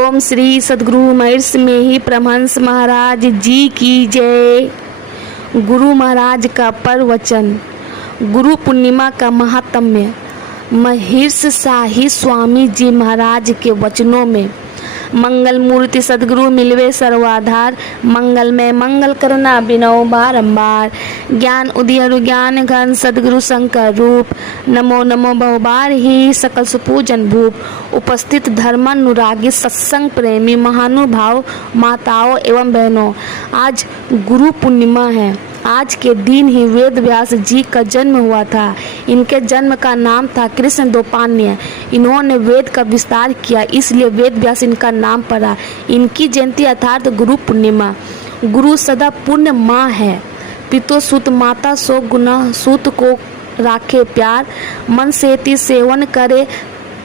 ओम श्री सद्गुरु महर्षि परमहंस महाराज जी की जय। गुरु महाराज का प्रवचन। गुरु पूर्णिमा का महात्म्य। महर्षि शाही स्वामी जी महाराज के वचनों में। मंगल मूर्ति सद्गुरु मिलवे सर्वाधार, मंगलमय मंगल करना बिनौ बारंबार। ज्ञान उदिहरु ज्ञान घन सद्गुरु शंकर रूप, नमो नमो बहुबार ही सकल सुपूजन भूप। उपस्थित धर्मानुरागी सत्संग प्रेमी महानुभाव माताओं एवं बहनों, आज गुरु पूर्णिमा है। आज के दिन ही वेद व्यास जी का जन्म हुआ था। इनके जन्म का नाम था कृष्ण द्वैपायन। इन्होंने वेद का विस्तार किया, इसलिए वेद व्यास इनका नाम पड़ा। इनकी जयंती अर्थात गुरु पूर्णिमा। गुरु सदा पुण्य माँ है। पितो सुत माता सो गुना, सुत को राखे प्यार। मन सेति सेवन करे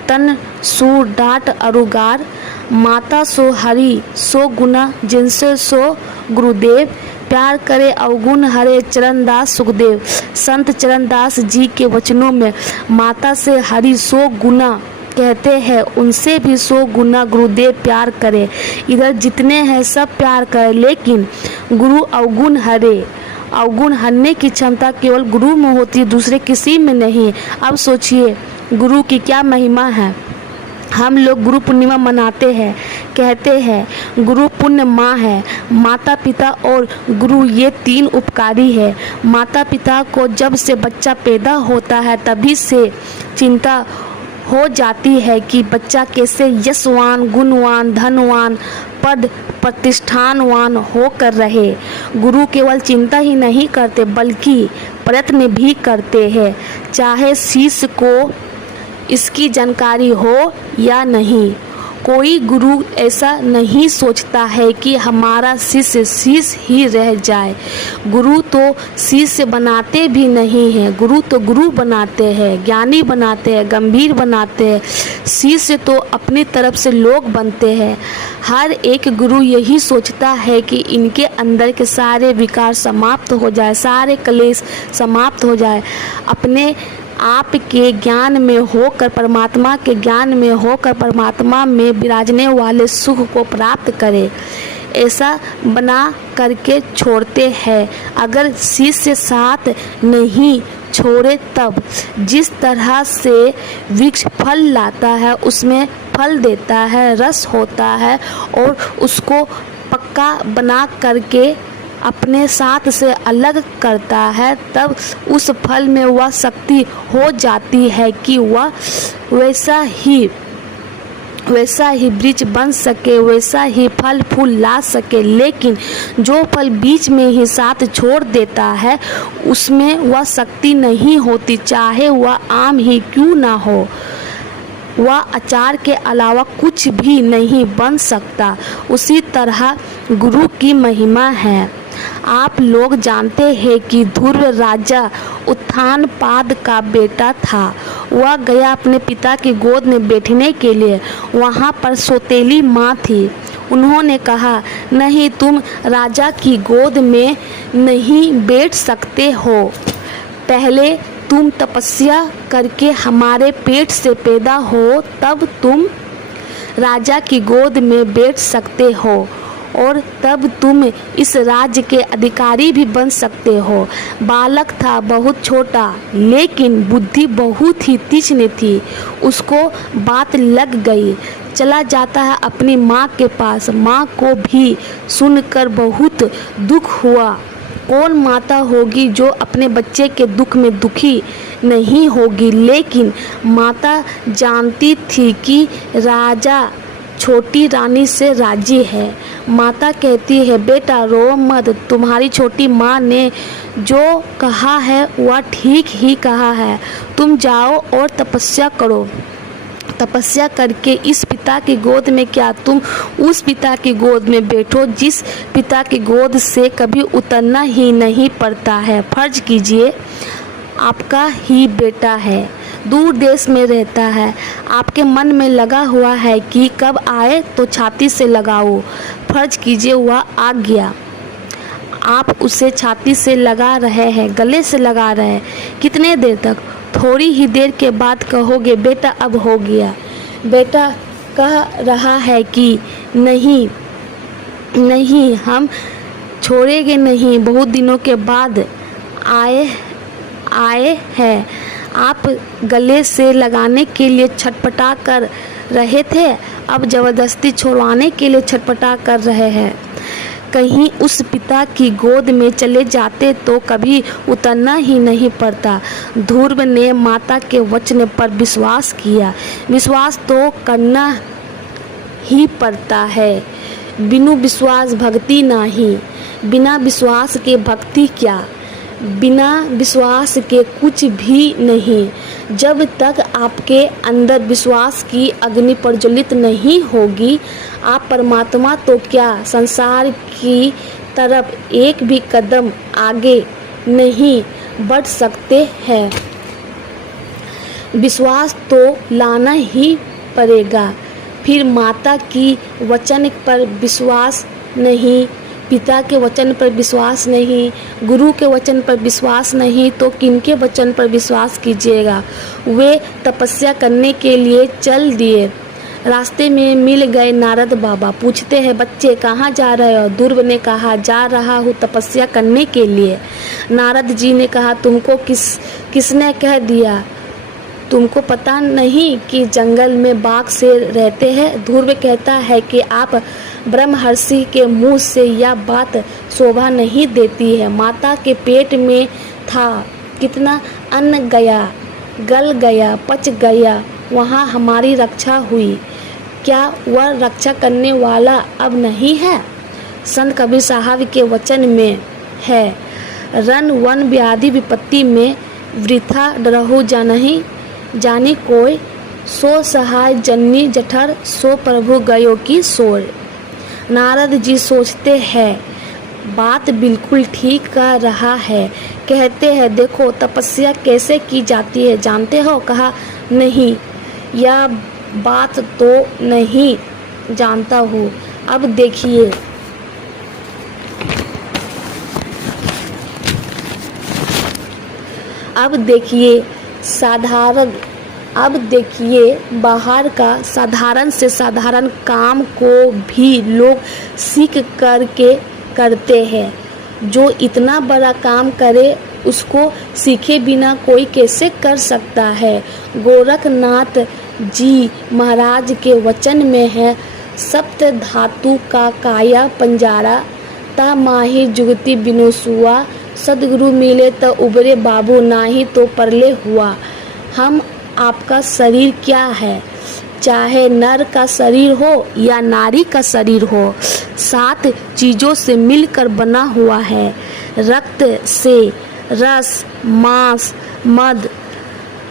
तन सु डांट अरुगार। माता सो हरि सो गुना, जिनसे सो गुरुदेव। प्यार करे अवगुण हरे चरणदास सुखदेव। संत चरणदास जी के वचनों में माता से हरि सो गुना कहते हैं, उनसे भी सो गुना गुरुदेव प्यार करे। इधर जितने हैं सब प्यार करे, लेकिन गुरु अवगुण हरे। अवगुण हरने की क्षमता केवल गुरु में होती है, दूसरे किसी में नहीं। अब सोचिए गुरु की क्या महिमा है। हम लोग गुरु पूर्णिमा मनाते हैं, कहते हैं गुरु पुण्य माँ है। माता पिता और गुरु ये तीन उपकारी है। माता पिता को जब से बच्चा पैदा होता है तभी से चिंता हो जाती है कि बच्चा कैसे यशवान, गुणवान, धनवान, पद प्रतिष्ठानवान होकर रहे। गुरु केवल चिंता ही नहीं करते बल्कि प्रयत्न भी करते हैं, चाहे शिष्य को इसकी जानकारी हो या नहीं। कोई गुरु ऐसा नहीं सोचता है कि हमारा शिष्य शिष्य ही रह जाए। गुरु तो शिष्य बनाते भी नहीं हैं, गुरु तो गुरु बनाते हैं, ज्ञानी बनाते हैं, गंभीर बनाते हैं। शिष्य तो अपनी तरफ से लोग बनते हैं। हर एक गुरु यही सोचता है कि इनके अंदर के सारे विकार समाप्त हो जाए, सारे क्लेश समाप्त हो जाए, अपने आप के ज्ञान में होकर, परमात्मा के ज्ञान में होकर परमात्मा में विराजने वाले सुख को प्राप्त करे। ऐसा बना करके छोड़ते हैं। अगर शिष्य साथ नहीं छोड़े तब जिस तरह से वृक्ष फल लाता है, उसमें फल देता है, रस होता है और उसको पक्का बना करके अपने साथ से अलग करता है, तब उस फल में वह शक्ति हो जाती है कि वह वैसा ही वृक्ष बन सके, वैसा ही फल फूल ला सके। लेकिन जो फल बीच में ही साथ छोड़ देता है, उसमें वह शक्ति नहीं होती, चाहे वह आम ही क्यों ना हो। वह अचार के अलावा कुछ भी नहीं बन सकता। उसी तरह गुरु की महिमा है। आप लोग जानते हैं कि ध्रुव राजा उत्तानपाद का बेटा था। वह गया अपने पिता की गोद में बैठने के लिए। वहाँ पर सौतेली माँ थी। उन्होंने कहा, नहीं, तुम राजा की गोद में नहीं बैठ सकते हो। पहले तुम तपस्या करके हमारे पेट से पैदा हो, तब तुम राजा की गोद में बैठ सकते हो और तब तुम इस राज्य के अधिकारी भी बन सकते हो। बालक था बहुत छोटा, लेकिन बुद्धि बहुत ही तीक्ष्ण थी। उसको बात लग गई। चला जाता है अपनी माँ के पास। माँ को भी सुनकर बहुत दुख हुआ। कौन माता होगी जो अपने बच्चे के दुख में दुखी नहीं होगी। लेकिन माता जानती थी कि राजा छोटी रानी से राजी है। माता कहती है, बेटा रो मत, तुम्हारी छोटी माँ ने जो कहा है वह ठीक ही कहा है। तुम जाओ और तपस्या करो। तपस्या करके इस पिता की गोद में क्या, तुम उस पिता की गोद में बैठो जिस पिता की गोद से कभी उतरना ही नहीं पड़ता है। फर्ज कीजिए आपका ही बेटा है, दूर देश में रहता है, आपके मन में लगा हुआ है कि कब आए तो छाती से लगाओ। फर्ज कीजिए वह आ गया, आप उसे छाती से लगा रहे हैं, गले से लगा रहे हैं। कितने देर तक? थोड़ी ही देर के बाद कहोगे, बेटा अब हो गया। बेटा कह रहा है कि नहीं नहीं, हम छोड़ेंगे नहीं। बहुत दिनों के बाद आए हैं। आप गले से लगाने के लिए छटपटा कर रहे थे, अब जबरदस्ती छुड़वाने के लिए छटपटा कर रहे हैं। कहीं उस पिता की गोद में चले जाते तो कभी उतरना ही नहीं पड़ता। ध्रुव ने माता के वचन पर विश्वास किया। विश्वास तो करना ही पड़ता है, बिनु विश्वास भक्ति नहीं। बिना विश्वास के भक्ति क्या, बिना विश्वास के कुछ भी नहीं। जब तक आपके अंदर विश्वास की अग्नि प्रज्वलित नहीं होगी, आप परमात्मा तो क्या, संसार की तरफ एक भी कदम आगे नहीं बढ़ सकते हैं। विश्वास तो लाना ही पड़ेगा। फिर माता की वचन पर विश्वास नहीं, पिता के वचन पर विश्वास नहीं, गुरु के वचन पर विश्वास नहीं, तो किनके वचन पर विश्वास कीजिएगा। वे तपस्या करने के लिए चल दिए। रास्ते में मिल गए नारद बाबा। पूछते हैं, बच्चे कहाँ जा रहे हो? ध्रुव ने कहा, जा रहा हूँ तपस्या करने के लिए। नारद जी ने कहा, तुमको किसने कह दिया? तुमको पता नहीं कि जंगल में बाघ शेर रहते हैं? ध्रुव कहता है कि आप ब्रह्मर्षि के मुंह से यह बात शोभा नहीं देती है। माता के पेट में था, कितना अन्न गया, गल गया, पच गया, वहाँ हमारी रक्षा हुई। क्या वह रक्षा करने वाला अब नहीं है? संत कबीर साहब के वचन में है, रन वन व्याधि विपत्ति में वृथा डरहु जानहि, जानी कोई सो सहाय जननी जठर, सो प्रभु गयो की सोर। नारद जी सोचते हैं, बात बिल्कुल ठीक कह रहा है। कहते हैं, देखो तपस्या कैसे की जाती है जानते हो? कहा, नहीं, यह बात तो नहीं जानता हूँ। अब देखिए, अब देखिए बाहर का साधारण से साधारण काम को भी लोग सीख करके करते हैं। जो इतना बड़ा काम करे उसको सीखे बिना कोई कैसे कर सकता है? गोरखनाथ जी महाराज के वचन में है, सप्त धातु का काया पंजारा, ता माही जुगति बिनुसुआ, सदगुरु मिले तो उबरे बाबू, नाही तो परले हुआ। हम आपका शरीर क्या है? चाहे नर का शरीर हो या नारी का शरीर हो, 7 चीज़ों से मिलकर बना हुआ है। रक्त से रस, मांस, मद,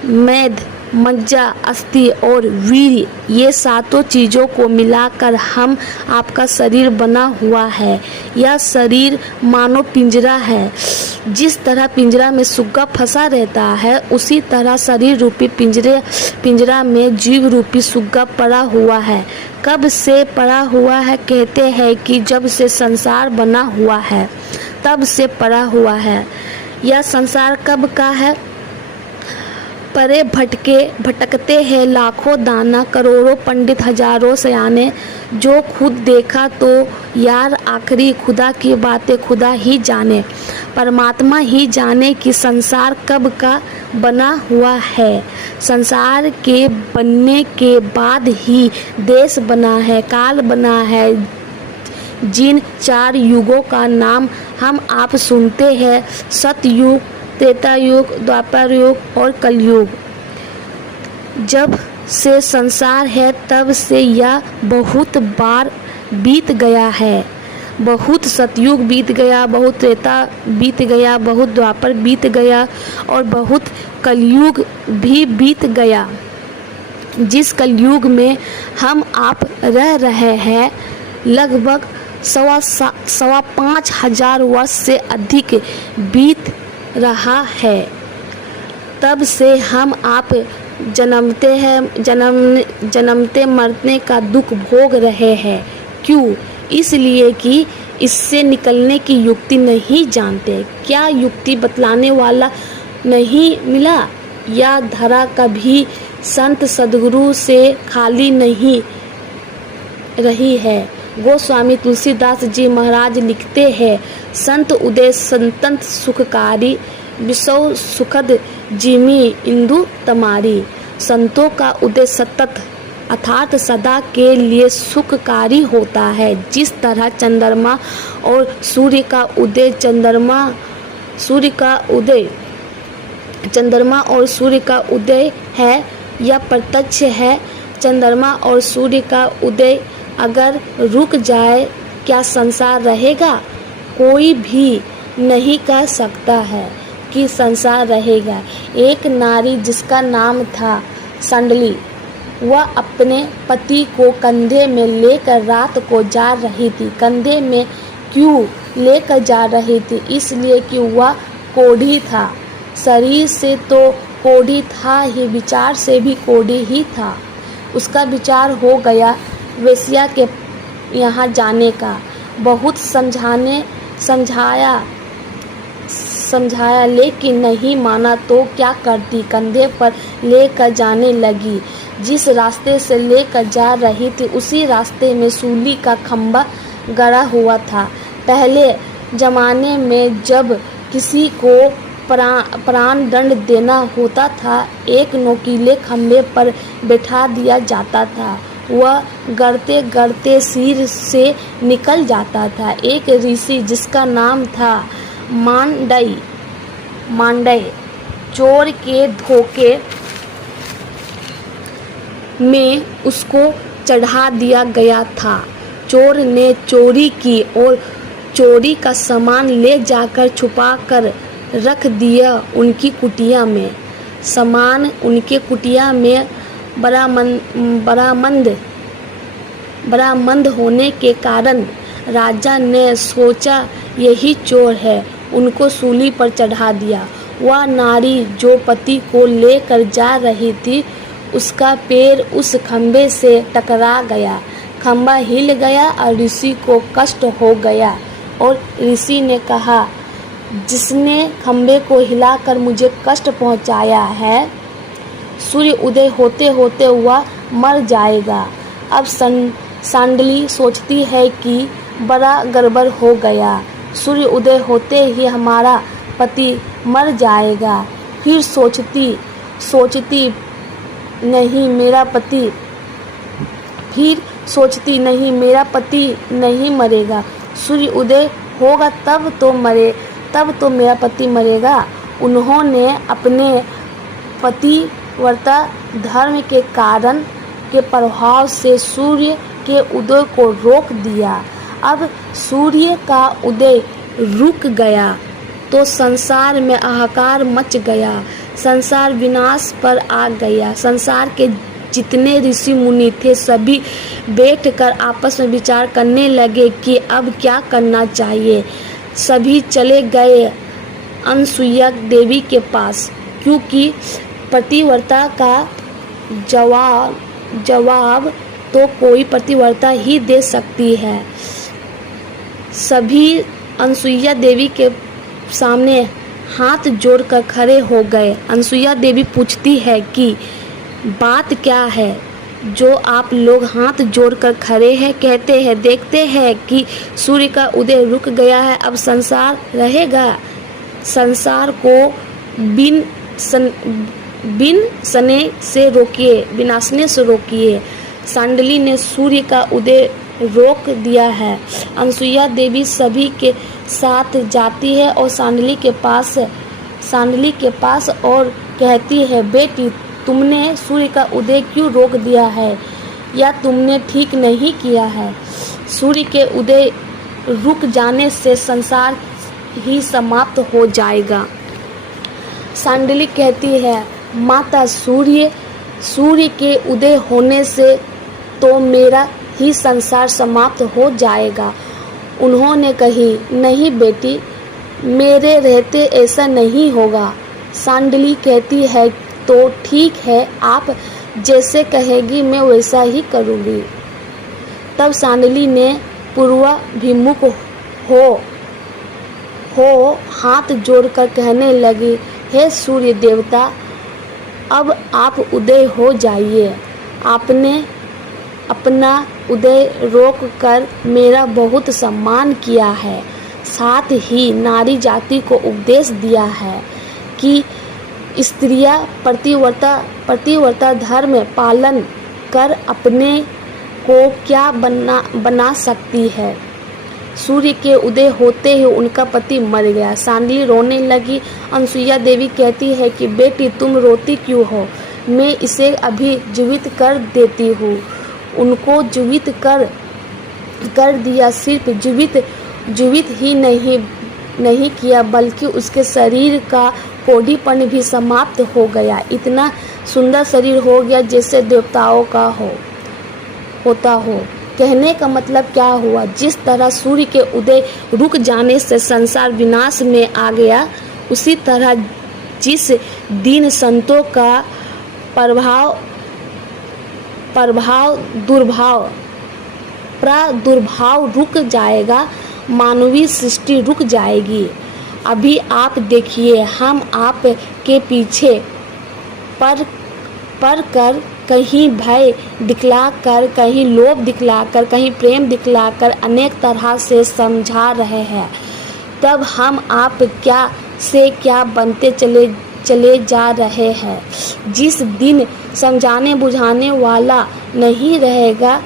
मेद, मज्जा, अस्थि और वीर्य, ये 7 चीज़ों को मिलाकर हम आपका शरीर बना हुआ है। यह शरीर मानो पिंजरा है। जिस तरह पिंजरा में सुग्गा फंसा रहता है, उसी तरह शरीर रूपी पिंजरा में जीव रूपी सुग्गा पड़ा हुआ है। कब से पड़ा हुआ है? कहते हैं कि जब से संसार बना हुआ है तब से पड़ा हुआ है। यह संसार कब का है? परे भटकते हैं लाखों दाना, करोड़ों पंडित, हजारों सयाने। जो खुद देखा तो यार आखिरी खुदा की बातें खुदा ही जाने। परमात्मा ही जाने कि संसार कब का बना हुआ है। संसार के बनने के बाद ही देश बना है, काल बना है। जिन 4 युगों का नाम हम आप सुनते हैं, सतयुग, त्रेता युग, द्वापर युग और कलयुग। जब से संसार है तब से यह बहुत बार बीत गया है। बहुत सतयुग बीत गया, बहुत त्रेता बीत गया, बहुत द्वापर बीत गया और बहुत कलयुग भी बीत गया। जिस कलयुग में हम आप रह रहे हैं, लगभग 5,500 वर्ष से अधिक बीत रहा है। तब से हम आप जन्मते मरने का दुख भोग रहे हैं। क्यों? इसलिए कि इससे निकलने की युक्ति नहीं जानते। क्या युक्ति बतलाने वाला नहीं मिला? या धरा कभी संत सदगुरु से खाली नहीं रही है। गोस्वामी तुलसीदास जी महाराज लिखते हैं, संत उदय संतंत सुखकारी, विसौ सुखद जिमी इंदु तमारी। संतों का उदय सतत अर्थात सदा के लिए सुखकारी होता है। जिस तरह चंद्रमा और सूर्य का उदय चंद्रमा और सूर्य का उदय है यह प्रत्यक्ष है। चंद्रमा और सूर्य का उदय अगर रुक जाए क्या संसार रहेगा? कोई भी नहीं कह सकता है कि संसार रहेगा। एक नारी जिसका नाम था सांडली, वह अपने पति को कंधे में लेकर रात को जा रही थी। कंधे में क्यों लेकर जा रही थी? इसलिए कि वह कोढ़ी था। शरीर से तो कोढ़ी था ही, विचार से भी कोढ़ी ही था। उसका विचार हो गया वेश्या के यहाँ जाने का। बहुत समझाया लेकिन नहीं माना तो क्या करती, कंधे पर लेकर जाने लगी। जिस रास्ते से लेकर जा रही थी उसी रास्ते में सूली का खंभा गड़ा हुआ था। पहले जमाने में जब किसी को प्राण दंड देना होता था, एक नोकीले खंभे पर बैठा दिया जाता था। वह गड़ते गड़ते सिर से निकल जाता था। एक ऋषि जिसका नाम था मांडय, चोर के धोखे में उसको चढ़ा दिया गया था। चोर ने चोरी की और चोरी का सामान ले जाकर छुपा कर रख दिया उनकी कुटिया में। सामान उनके कुटिया में बरामद होने के कारण राजा ने सोचा यही चोर है, उनको सूली पर चढ़ा दिया। वह नारी जो पति को लेकर जा रही थी, उसका पैर उस खंभे से टकरा गया। खंभा हिल गया और ऋषि को कष्ट हो गया और ऋषि ने कहा, जिसने खंभे को हिलाकर मुझे कष्ट पहुंचाया है, सूर्य उदय होते होते वह मर जाएगा। अब सांडली सोचती है कि बड़ा गड़बड़ हो गया, सूर्य उदय होते ही हमारा पति मर जाएगा। फिर सोचती नहीं मेरा पति नहीं मरेगा, सूर्य उदय होगा तब तो मेरा पति मरेगा। उन्होंने अपने पतिव्रता धर्म के कारण के प्रभाव से सूर्य के उदय को रोक दिया। अब सूर्य का उदय रुक गया तो संसार में हाहाकार मच गया, संसार विनाश पर आ गया। संसार के जितने ऋषि मुनि थे सभी बैठकर आपस में विचार करने लगे कि अब क्या करना चाहिए। सभी चले गए अनसुईया देवी के पास, क्योंकि पतिव्रता का जवाब तो कोई पतिव्रता ही दे सकती है। सभी अनसुईया देवी के सामने हाथ जोड़कर खड़े हो गए। अनसुईया देवी पूछती है कि बात क्या है जो आप लोग हाथ जोड़कर खड़े हैं? कहते हैं, देखते हैं कि सूर्य का उदय रुक गया है, अब संसार रहेगा। संसार को विनाशने से रोकिए। सांडली ने सूर्य का उदय रोक दिया है। अनसुईया देवी सभी के साथ जाती है और सांडली के पास और कहती है, बेटी तुमने सूर्य का उदय क्यों रोक दिया है? या तुमने ठीक नहीं किया है। सूर्य के उदय रुक जाने से संसार ही समाप्त हो जाएगा। सांडली कहती है, माता सूर्य के उदय होने से तो मेरा ही संसार समाप्त हो जाएगा। उन्होंने कही, नहीं बेटी, मेरे रहते ऐसा नहीं होगा। सांडली कहती है, तो ठीक है, आप जैसे कहेगी मैं वैसा ही करूँगी। तब सांडली ने पूर्वाभिमुख हो हाथ जोड़कर कहने लगी, हे सूर्य देवता, अब आप उदय हो जाइए। अपना उदय रोक कर मेरा बहुत सम्मान किया है। साथ ही नारी जाति को उपदेश दिया है कि स्त्रियां पतिव्रता धर्म पालन कर अपने को क्या बना सकती है। सूर्य के उदय होते ही उनका पति मर गया। सांडली रोने लगी। अनसुईया देवी कहती है कि बेटी तुम रोती क्यों हो, मैं इसे अभी जीवित कर देती हूँ। उनको जीवित कर दिया। सिर्फ जीवित ही नहीं किया बल्कि उसके शरीर का कोढ़ीपन भी समाप्त हो गया। इतना सुंदर शरीर हो गया जैसे देवताओं का होता हो। कहने का मतलब क्या हुआ, जिस तरह सूर्य के उदय रुक जाने से संसार विनाश में आ गया, उसी तरह जिस दिन संतों का प्रादुर्भाव रुक जाएगा, मानवीय सृष्टि रुक जाएगी। अभी आप देखिए, हम आप के पीछे पर कर कहीं भय दिखलाकर, कहीं लोभ दिखलाकर, कहीं प्रेम दिखलाकर अनेक तरह से समझा रहे हैं। तब हम आप क्या से क्या बनते चले जा रहे हैं। जिस दिन समझाने बुझाने वाला नहीं रहेगा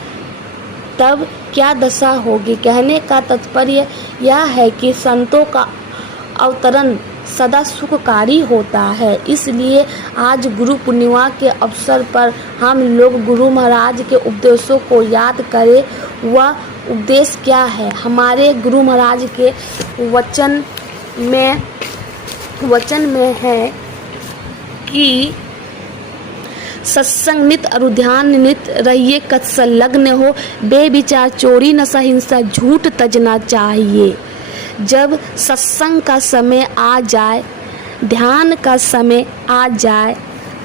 तब क्या दशा होगी। कहने का तात्पर्य यह है कि संतों का अवतरण सदा सुखकारी होता है। इसलिए आज गुरु पूर्णिमा के अवसर पर हम लोग गुरु महाराज के उपदेशों को याद करें। वह उपदेश क्या है। हमारे गुरु महाराज के वचन में है कि सत्संग नित अनुध्यान नित रहिए, कत संलग्न हो, बेविचार चोरी नशा हिंसा झूठ तजना चाहिए। जब सत्संग का समय आ जाए, ध्यान का समय आ जाए,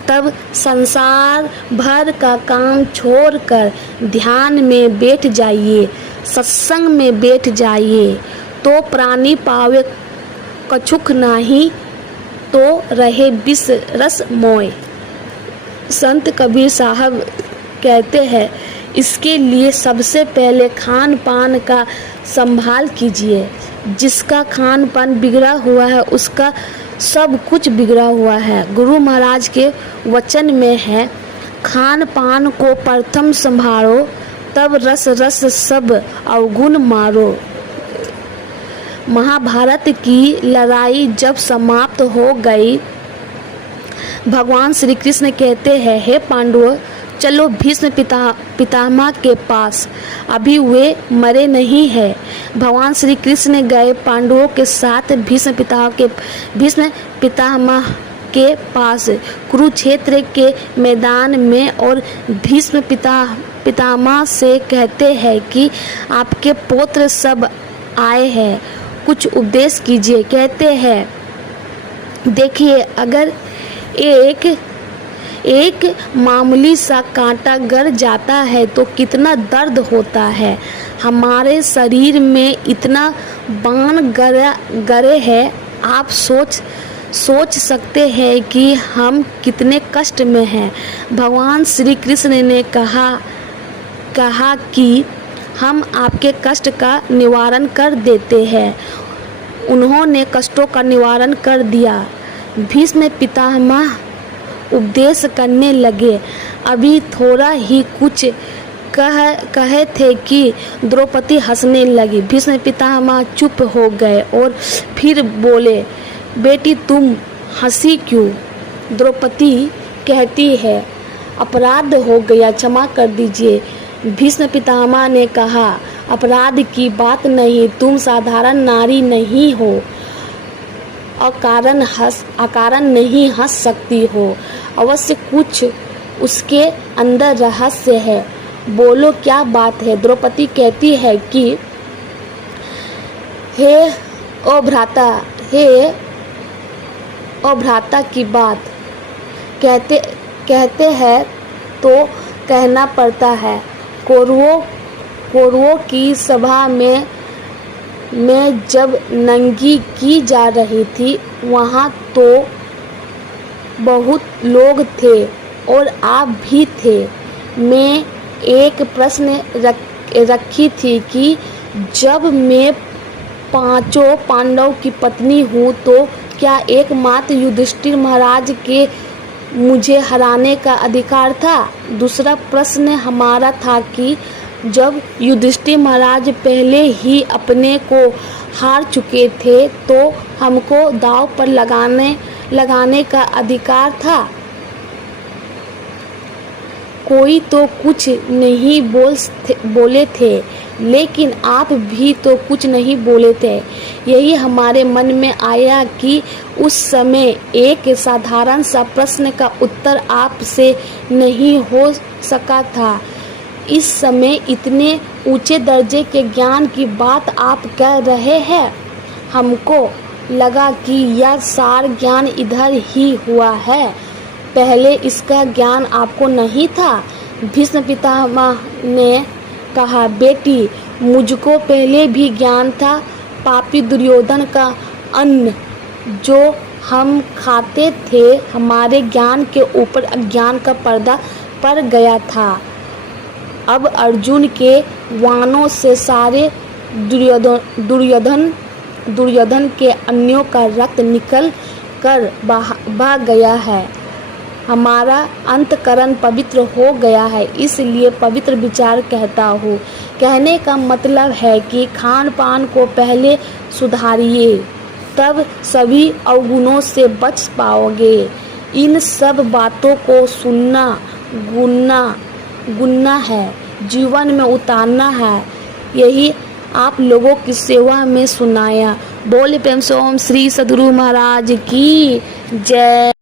तब संसार भर का काम छोड़कर ध्यान में बैठ जाइए, सत्संग में बैठ जाइए, तो प्राणी पावे कछुक नहीं, तो रहे विष रस मोय। संत कबीर साहब कहते हैं, इसके लिए सबसे पहले खान पान का संभाल कीजिए। जिसका खान पान बिगड़ा हुआ है उसका सब कुछ बिगड़ा हुआ है। गुरु महाराज के वचन में है, खान पान को प्रथम संभालो, तब रस रस सब अवगुण मारो। महाभारत की लड़ाई जब समाप्त हो गई, भगवान श्री कृष्ण कहते हैं, हे पांडवों, चलो भीष्म पितामह के पास, अभी वे मरे नहीं हैं। भगवान श्री कृष्ण गए पांडवों के साथ भीष्म पितामह के पास कुरुक्षेत्र के मैदान में, और भीष्म पितामह से कहते हैं कि आपके पुत्र सब आए हैं, कुछ उपदेश कीजिए। कहते हैं, देखिए, अगर एक मामूली सा कांटा गड़ जाता है तो कितना दर्द होता है। हमारे शरीर में इतना बाण गड़े हैं, आप सोच सकते हैं कि हम कितने कष्ट में हैं। भगवान श्री कृष्ण ने कहा कि हम आपके कष्ट का निवारण कर देते हैं। उन्होंने कष्टों का निवारण कर दिया। भीष्म पितामह उपदेश करने लगे। अभी थोड़ा ही कुछ कहे थे कि द्रौपदी हंसने लगी। भीष्म पितामह चुप हो गए और फिर बोले, बेटी तुम हंसी क्यों। द्रौपदी कहती है, अपराध हो गया, क्षमा कर दीजिए। भीष्म पितामह ने कहा, अपराध की बात नहीं, तुम साधारण नारी नहीं हो, अकारण नहीं हंस सकती हो, अवश्य कुछ उसके अंदर रहस्य है, बोलो क्या बात है। द्रौपदी कहती है कि हे ओ भ्राता की बात कहते हैं तो कहना पड़ता है। कौरवों की सभा में जब नंगी की जा रही थी, वहाँ तो बहुत लोग थे और आप भी थे। मैं एक प्रश्न रखी थी कि जब मैं पांचों पांडव की पत्नी हूँ तो क्या एकमात्र युधिष्ठिर महाराज के मुझे हराने का अधिकार था। दूसरा प्रश्न हमारा था कि जब युधिष्ठिर महाराज पहले ही अपने को हार चुके थे तो हमको दांव पर लगाने का अधिकार था। कोई तो कुछ नहीं बोले थे, लेकिन आप भी तो कुछ नहीं बोले थे। यही हमारे मन में आया कि उस समय एक साधारण सा प्रश्न का उत्तर आपसे नहीं हो सका था। इस समय इतने ऊंचे दर्जे के ज्ञान की बात आप कह रहे हैं। हमको लगा कि यह सार ज्ञान इधर ही हुआ है, पहले इसका ज्ञान आपको नहीं था। भीष्म पितामह ने कहा, बेटी मुझको पहले भी ज्ञान था। पापी दुर्योधन का अन्न जो हम खाते थे, हमारे ज्ञान के ऊपर अज्ञान का पर्दा पड़ गया था। अब अर्जुन के वाणों से सारे दुर्योधन के अन्यों का रक्त निकल कर बह गया है। हमारा अंतकरण पवित्र हो गया है, इसलिए पवित्र विचार कहता हूँ। कहने का मतलब है कि खान पान को पहले सुधारिए, तब सभी अवगुणों से बच पाओगे। इन सब बातों को सुनना गुनना है, जीवन में उतारना है। यही आप लोगों की सेवा में सुनाया। बोले प्रेम से ओम श्री सद्गुरु महाराज की जय।